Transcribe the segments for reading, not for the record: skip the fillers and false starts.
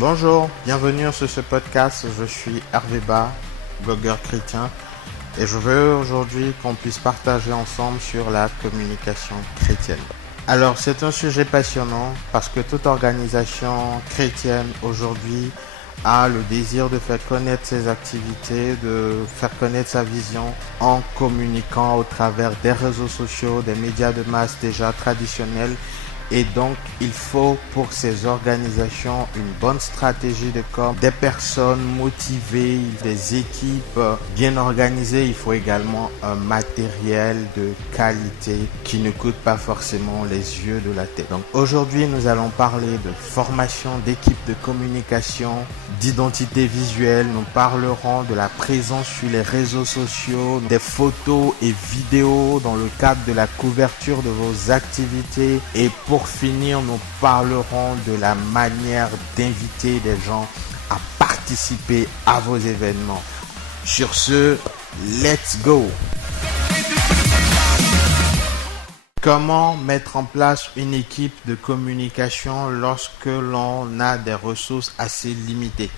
Bonjour, bienvenue sur ce podcast. Je suis Hervé Bas, blogueur chrétien, et je veux aujourd'hui qu'on puisse partager ensemble sur la communication chrétienne. Alors, c'est un sujet passionnant parce que toute organisation chrétienne aujourd'hui a le désir de faire connaître ses activités, de faire connaître sa vision en communiquant au travers des réseaux sociaux, des médias de masse déjà traditionnels. Et donc, il faut pour ces organisations une bonne stratégie de com, des personnes motivées, des équipes bien organisées. Il faut également un matériel de qualité qui ne coûte pas forcément les yeux de la tête. Donc aujourd'hui, nous allons parler de formation d'équipe de communication, d'identité visuelle. Nous parlerons de la présence sur les réseaux sociaux, des photos et vidéos dans le cadre de la couverture de vos activités. Et pour finir, nous parlerons de la manière d'inviter des gens à participer à vos événements. Sur ce, let's go! Comment mettre en place une équipe de communication lorsque l'on a des ressources assez limitées?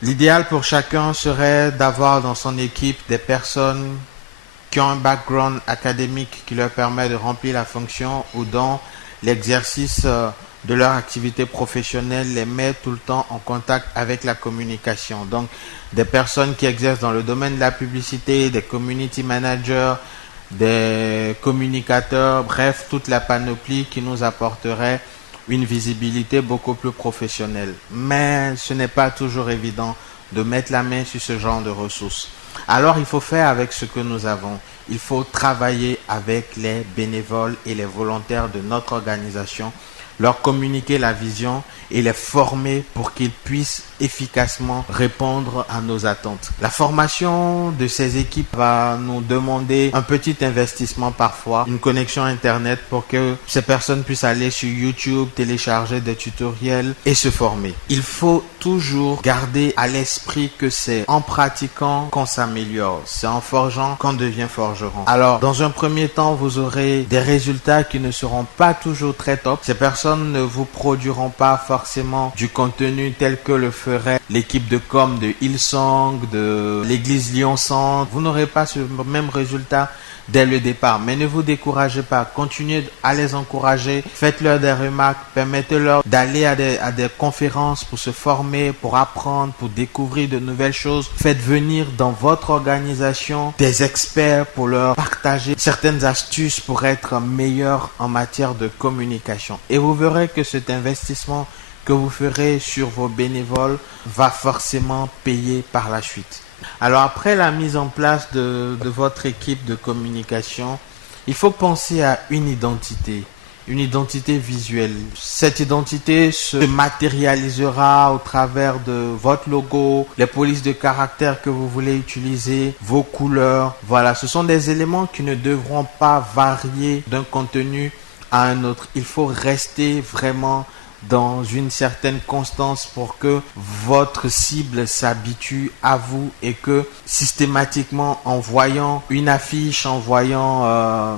L'idéal pour chacun serait d'avoir dans son équipe des personnes qui ont un background académique qui leur permet de remplir la fonction ou dont l'exercice de leur activité professionnelle les met tout le temps en contact avec la communication. Donc, des personnes qui exercent dans le domaine de la publicité, des community managers, des communicateurs, bref, toute la panoplie qui nous apporterait une visibilité beaucoup plus professionnelle. Mais ce n'est pas toujours évident de mettre la main sur ce genre de ressources. Alors, il faut faire avec ce que nous avons. Il faut travailler avec les bénévoles et les volontaires de notre organisation, leur communiquer la vision et les former pour qu'ils puissent efficacement répondre à nos attentes. La formation de ces équipes va nous demander un petit investissement parfois, une connexion internet pour que ces personnes puissent aller sur YouTube, télécharger des tutoriels et se former. Il faut toujours garder à l'esprit que c'est en pratiquant qu'on s'améliore, c'est en forgeant qu'on devient forgeron. Alors, dans un premier temps, vous aurez des résultats qui ne seront pas toujours très top. Ces personnes ne vous produiront pas forcément du contenu tel que le ferait l'équipe de com de Hillsong, de l'église Lyon-Centre. Vous n'aurez pas ce même résultat dès le départ. Mais ne vous découragez pas. Continuez à les encourager. Faites-leur des remarques. Permettez-leur d'aller à des conférences pour se former, pour apprendre, pour découvrir de nouvelles choses. Faites venir dans votre organisation des experts pour leur partager certaines astuces pour être meilleurs en matière de communication. Et vous verrez que cet investissement que vous ferez sur vos bénévoles va forcément payer par la suite. Alors après la mise en place de votre équipe de communication, il faut penser à une identité visuelle. Cette identité se matérialisera au travers de votre logo, les polices de caractère que vous voulez utiliser, vos couleurs. Voilà, ce sont des éléments qui ne devront pas varier d'un contenu à un autre. Il faut rester vraiment dans une certaine constance pour que votre cible s'habitue à vous et que systématiquement en voyant une affiche, en voyant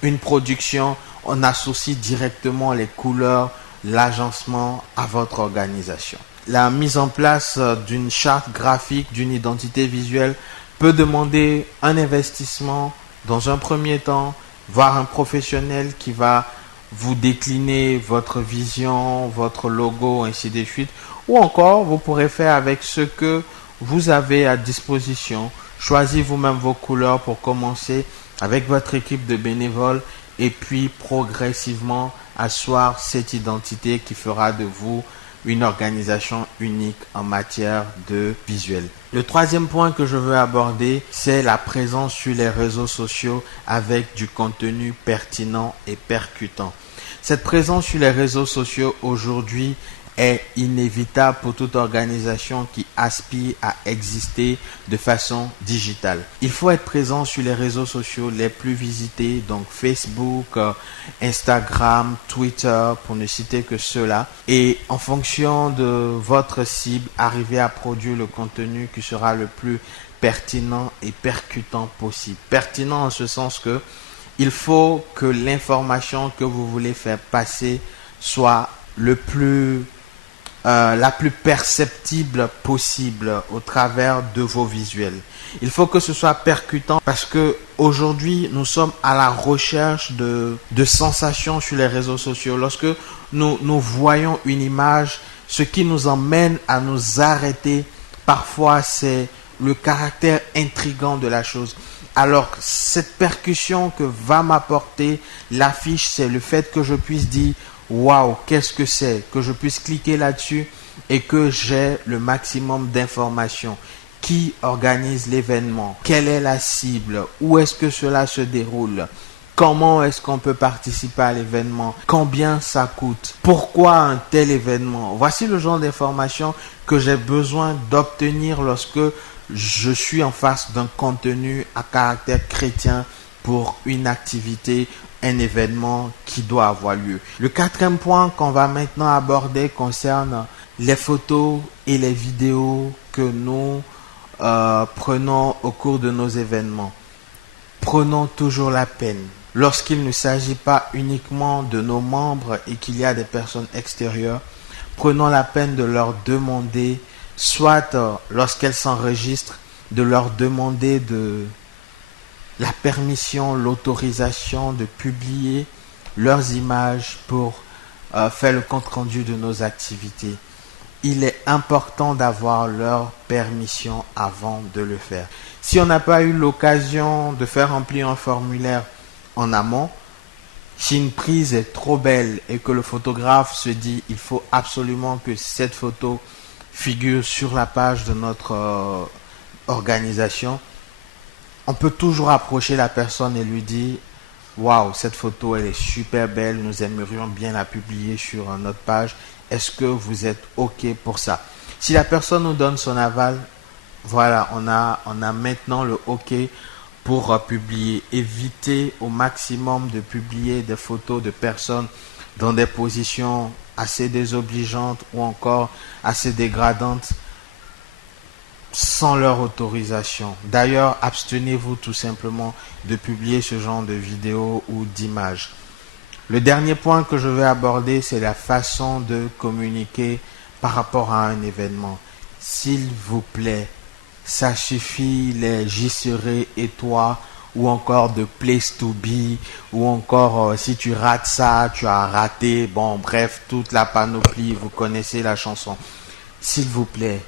une production, on associe directement les couleurs, l'agencement à votre organisation. La mise en place d'une charte graphique, d'une identité visuelle peut demander un investissement dans un premier temps, voire un professionnel qui va vous déclinez votre vision, votre logo, ainsi de suite. Ou encore, vous pourrez faire avec ce que vous avez à disposition. Choisissez vous-même vos couleurs pour commencer avec votre équipe de bénévoles et puis progressivement asseoir cette identité qui fera de vous une organisation unique en matière de visuel. Le troisième point que je veux aborder, c'est la présence sur les réseaux sociaux avec du contenu pertinent et percutant. Cette présence sur les réseaux sociaux aujourd'hui est inévitable pour toute organisation qui aspire à exister de façon digitale. Il faut être présent sur les réseaux sociaux les plus visités, donc Facebook, Instagram, Twitter, pour ne citer que ceux-là. Et en fonction de votre cible, arriver à produire le contenu qui sera le plus pertinent et percutant possible. Pertinent en ce sens que il faut que l'information que vous voulez faire passer soit le plus la plus perceptible possible au travers de vos visuels. Il faut que ce soit percutant parce que aujourd'hui nous sommes à la recherche de sensations sur les réseaux sociaux. Lorsque nous voyons une image, ce qui nous emmène à nous arrêter parfois c'est le caractère intriguant de la chose. Alors cette percussion que va m'apporter l'affiche, c'est le fait que je puisse dire waouh, qu'est-ce que c'est? Que je puisse cliquer là-dessus et que j'ai le maximum d'informations. Qui organise l'événement? Quelle est la cible? Où est-ce que cela se déroule? Comment est-ce qu'on peut participer à l'événement? Combien ça coûte? Pourquoi un tel événement? Voici le genre d'informations que j'ai besoin d'obtenir lorsque je suis en face d'un contenu à caractère chrétien pour une activité, un événement qui doit avoir lieu. Le quatrième point qu'on va maintenant aborder concerne les photos et les vidéos que nous prenons au cours de nos événements. Prenons toujours la peine. Lorsqu'il ne s'agit pas uniquement de nos membres et qu'il y a des personnes extérieures, prenons la peine de leur demander, soit lorsqu'elles s'enregistrent, de leur demander la permission, l'autorisation de publier leurs images pour faire le compte-rendu de nos activités. Il est important d'avoir leur permission avant de le faire. Si on n'a pas eu l'occasion de faire remplir un formulaire en amont, si une prise est trop belle et que le photographe se dit il faut absolument que cette photo figure sur la page de notre organisation, on peut toujours approcher la personne et lui dire waouh, cette photo elle est super belle, nous aimerions bien la publier sur notre page. Est-ce que vous êtes OK pour ça? Si la personne nous donne son aval, voilà, on a maintenant le OK pour publier. Évitez au maximum de publier des photos de personnes dans des positions assez désobligeantes ou encore assez dégradantes sans leur autorisation. D'ailleurs, abstenez-vous tout simplement de publier ce genre de vidéos ou d'images. Le dernier point que je vais aborder, c'est la façon de communiquer par rapport à un événement. S'il vous plaît, ça suffit les j'y serai et toi, ou encore de place to be, ou encore si tu rates ça, tu as raté, bon bref, toute la panoplie, vous connaissez la chanson. S'il vous plaît,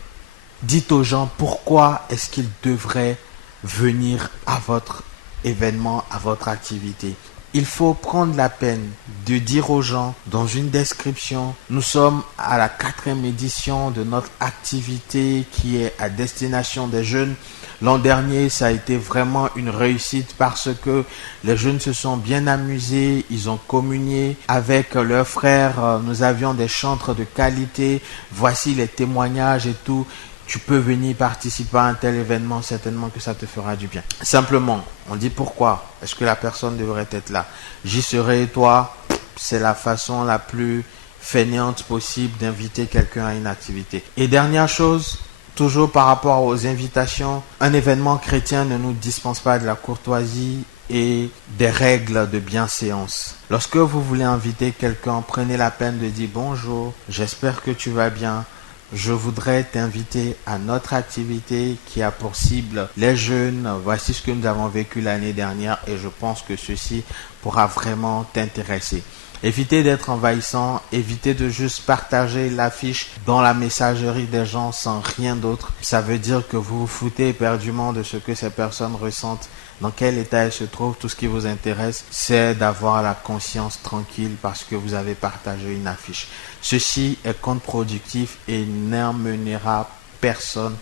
dites aux gens pourquoi est-ce qu'ils devraient venir à votre événement, à votre activité. Il faut prendre la peine de dire aux gens dans une description, nous sommes à la 4e édition de notre activité qui est à destination des jeunes. L'an dernier, ça a été vraiment une réussite parce que les jeunes se sont bien amusés, ils ont communié avec leurs frères, nous avions des chantres de qualité, voici les témoignages et tout. Tu peux venir participer à un tel événement, certainement que ça te fera du bien. Simplement, on dit pourquoi est-ce que la personne devrait être là. J'y serai, toi, c'est la façon la plus fainéante possible d'inviter quelqu'un à une activité. Et dernière chose, toujours par rapport aux invitations, un événement chrétien ne nous dispense pas de la courtoisie et des règles de bienséance. Lorsque vous voulez inviter quelqu'un, prenez la peine de dire bonjour, j'espère que tu vas bien. Je voudrais t'inviter à notre activité qui a pour cible les jeunes. Voici ce que nous avons vécu l'année dernière et je pense que ceci pourra vraiment t'intéresser. Évitez d'être envahissant, évitez de juste partager l'affiche dans la messagerie des gens sans rien d'autre. Ça veut dire que vous vous foutez éperdument de ce que ces personnes ressentent, dans quel état elles se trouvent. Tout ce qui vous intéresse, c'est d'avoir la conscience tranquille parce que vous avez partagé une affiche. Ceci est contre-productif et n'emmènera personne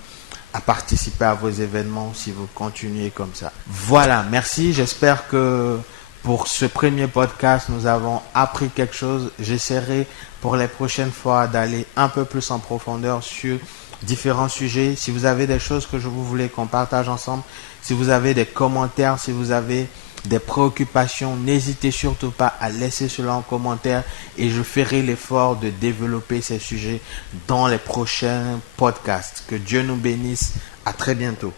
à participer à vos événements si vous continuez comme ça. Voilà, merci. J'espère que pour ce premier podcast, nous avons appris quelque chose. J'essaierai pour les prochaines fois d'aller un peu plus en profondeur sur différents sujets. Si vous avez des choses que vous voulez qu'on partage ensemble, si vous avez des commentaires, si vous avez des préoccupations, n'hésitez surtout pas à laisser cela en commentaire et je ferai l'effort de développer ces sujets dans les prochains podcasts. Que Dieu nous bénisse. À très bientôt.